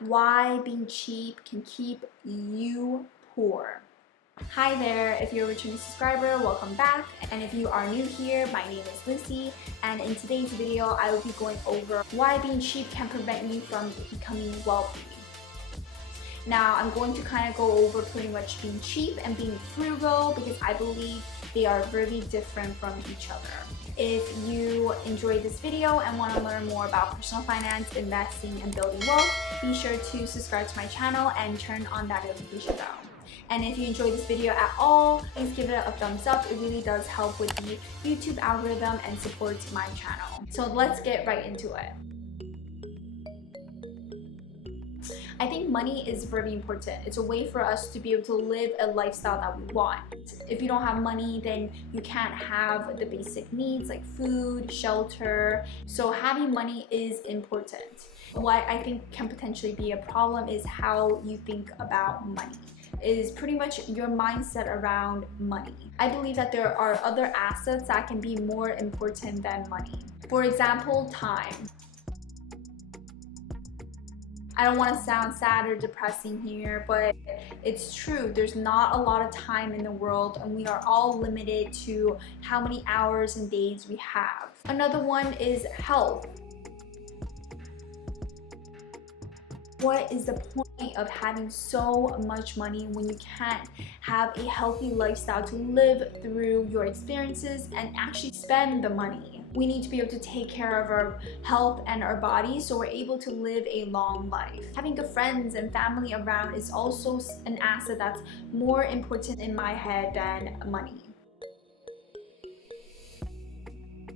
Why being cheap can keep you poor. Hi there, if you're a returning subscriber, welcome back. And if you are new here, my name is Lucy. And in today's video, I will be going over why being cheap can prevent you from becoming wealthy. Now, I'm going to kind of go over pretty much being cheap and being frugal because I believe they are very different from each other. If you enjoyed this video and want to learn more about personal finance, investing, and building wealth, be sure to subscribe to my channel and turn on that notification bell. And if you enjoyed this video at all, please give it a thumbs up. It really does help with the YouTube algorithm and supports my channel. So let's get right into it. I think money is very important. It's a way for us to be able to live a lifestyle that we want. If you don't have money, then you can't have the basic needs like food, shelter. So having money is important. What I think can potentially be a problem is how you think about money. It is pretty much your mindset around money. I believe that there are other assets that can be more important than money. For example, time. I don't want to sound sad or depressing here, but it's true. There's not a lot of time in the world and we are all limited to how many hours and days we have. Another one is health. What is the point of having so much money when you can't have a healthy lifestyle to live through your experiences and actually spend the money? We need to be able to take care of our health and our bodies so we're able to live a long life. Having good friends and family around is also an asset that's more important in my head than money.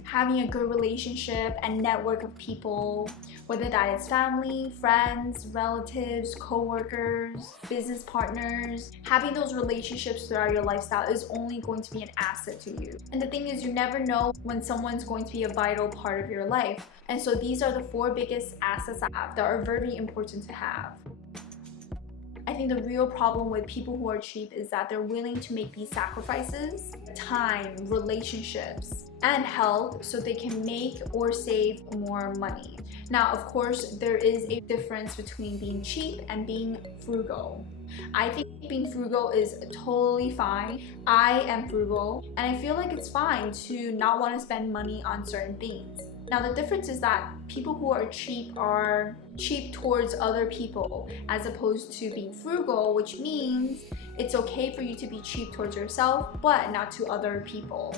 Having a good relationship and network of people, whether that is family, friends, relatives, co-workers, business partners, having those relationships throughout your lifestyle is only going to be an asset to you. And the thing is, you never know when someone's going to be a vital part of your life. And so these are the 4 biggest assets I have that are very important to have. I think the real problem with people who are cheap is that they're willing to make these sacrifices, time, relationships, and health so they can make or save more money. Now, of course, there is a difference between being cheap and being frugal. I think being frugal is totally fine. I am frugal and I feel like it's fine to not want to spend money on certain things. Now, the difference is that people who are cheap towards other people as opposed to being frugal, which means it's okay for you to be cheap towards yourself, but not to other people.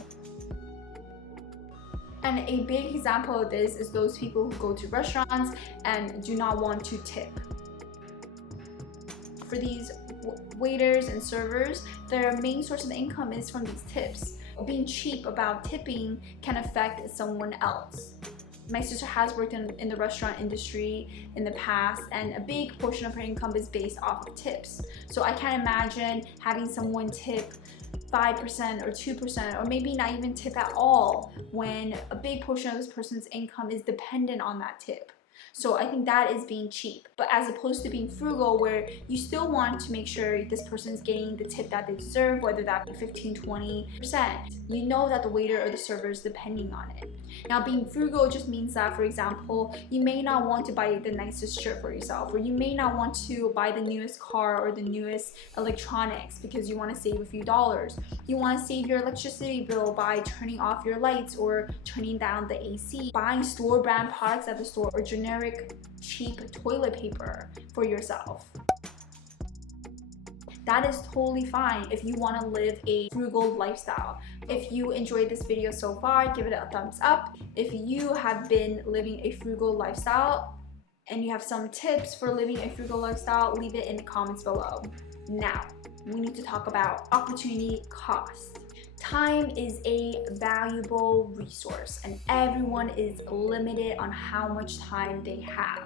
And a big example of this is those people who go to restaurants and do not want to tip. For these waiters and servers, their main source of income is from these tips. Being cheap about tipping can affect someone else. My sister has worked in the restaurant industry in the past, and a big portion of her income is based off of tips. So I can't imagine having someone tip 5% or 2% or maybe not even tip at all when a big portion of this person's income is dependent on that tip. So I think that is being cheap, but as opposed to being frugal where you still want to make sure this person's getting the tip that they deserve, whether that be 15-20%. You know that the waiter or the server is depending on it. Now, being frugal just means that, for example, you may not want to buy the nicest shirt for yourself, or you may not want to buy the newest car or the newest electronics because you want to save a few dollars. You want to save your electricity bill by turning off your lights or turning down the AC, buying store brand products at the store, or generic cheap toilet paper for yourself. That is totally fine if you want to live a frugal lifestyle. If you enjoyed this video so far, give it a thumbs up. If you have been living a frugal lifestyle and you have some tips for living a frugal lifestyle, leave it in the comments below. Now, we need to talk about opportunity cost. Time is a valuable resource and everyone is limited on how much time they have.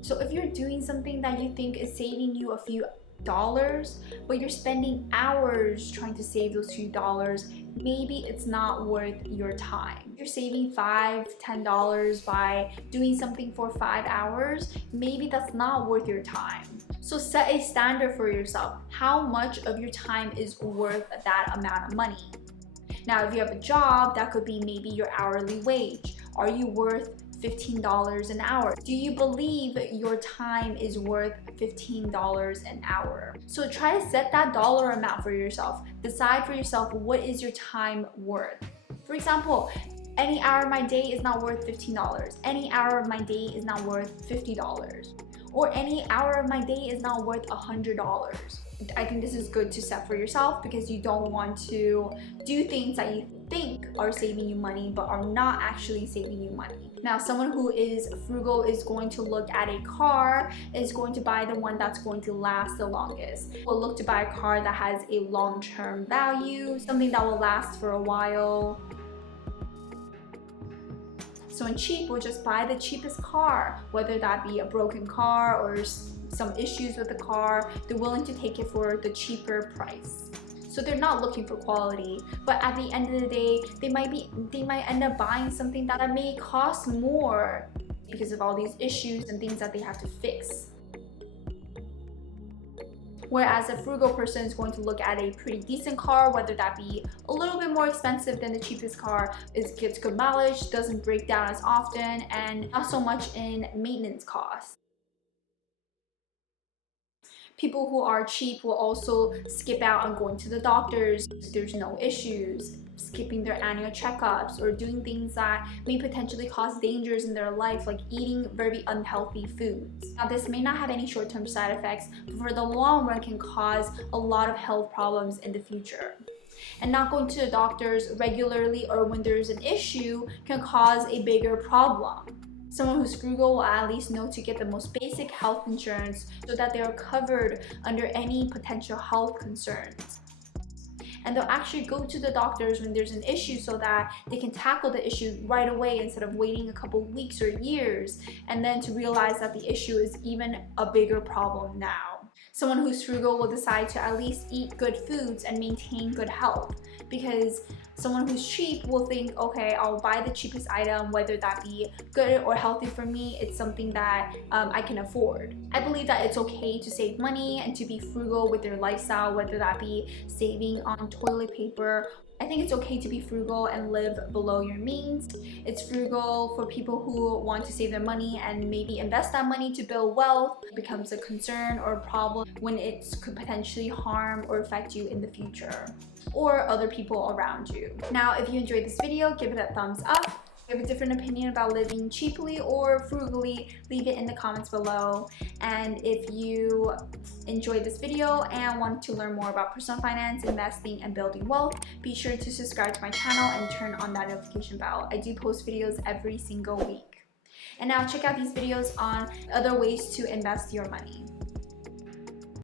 So if you're doing something that you think is saving you a few dollars, but you're spending hours trying to save those few dollars, maybe it's not worth your time. If you're saving $5-10 by doing something for 5 hours, maybe that's not worth your time. So set a standard for yourself. How much of your time is worth that amount of money? Now, if you have a job, that could be maybe your hourly wage. Are you worth $15 an hour? Do you believe your time is worth $15 an hour? So try to set that dollar amount for yourself. Decide for yourself, what is your time worth? For example, any hour of my day is not worth $15. Any hour of my day is not worth $50. Or any hour of my day is not worth $100. I think this is good to set for yourself, because you don't want to do things that you think are saving you money but are not actually saving you money. Now, someone who is frugal is going to look at a car, is going to buy the one that's going to last the longest. Will look to buy a car that has a long-term value, something that will last for a while. Someone cheap will just buy the cheapest car, whether that be a broken car or some issues with the car. They're willing to take it for the cheaper price. So they're not looking for quality, but at the end of the day, they might end up buying something that may cost more because of all these issues and things that they have to fix. Whereas a frugal person is going to look at a pretty decent car, whether that be a little bit more expensive than the cheapest car, it gets good mileage, doesn't break down as often, and not so much in maintenance costs. People who are cheap will also skip out on going to the doctors if there's no issues, skipping their annual checkups, or doing things that may potentially cause dangers in their life, like eating very unhealthy foods. Now, this may not have any short-term side effects, but for the long run can cause a lot of health problems in the future. And not going to the doctors regularly or when there's an issue can cause a bigger problem. Someone who's frugal will at least know to get the most basic health insurance so that they are covered under any potential health concerns. And they'll actually go to the doctors when there's an issue so that they can tackle the issue right away instead of waiting a couple weeks or years and then to realize that the issue is even a bigger problem now. Someone who's frugal will decide to at least eat good foods and maintain good health, because someone who's cheap will think, okay, I'll buy the cheapest item, whether that be good or healthy for me, it's something that I can afford. I believe that it's okay to save money and to be frugal with your lifestyle, whether that be saving on toilet paper. I think it's okay to be frugal and live below your means. It's frugal for people who want to save their money and maybe invest that money to build wealth. It becomes a concern or a problem when it could potentially harm or affect you in the future or other people around you. Now, if you enjoyed this video, give it a thumbs up. If you have a different opinion about living cheaply or frugally, leave it in the comments below. And if you enjoyed this video and want to learn more about personal finance, investing, and building wealth, be sure to subscribe to my channel and turn on that notification bell. I do post videos every single week. And now check out these videos on other ways to invest your money.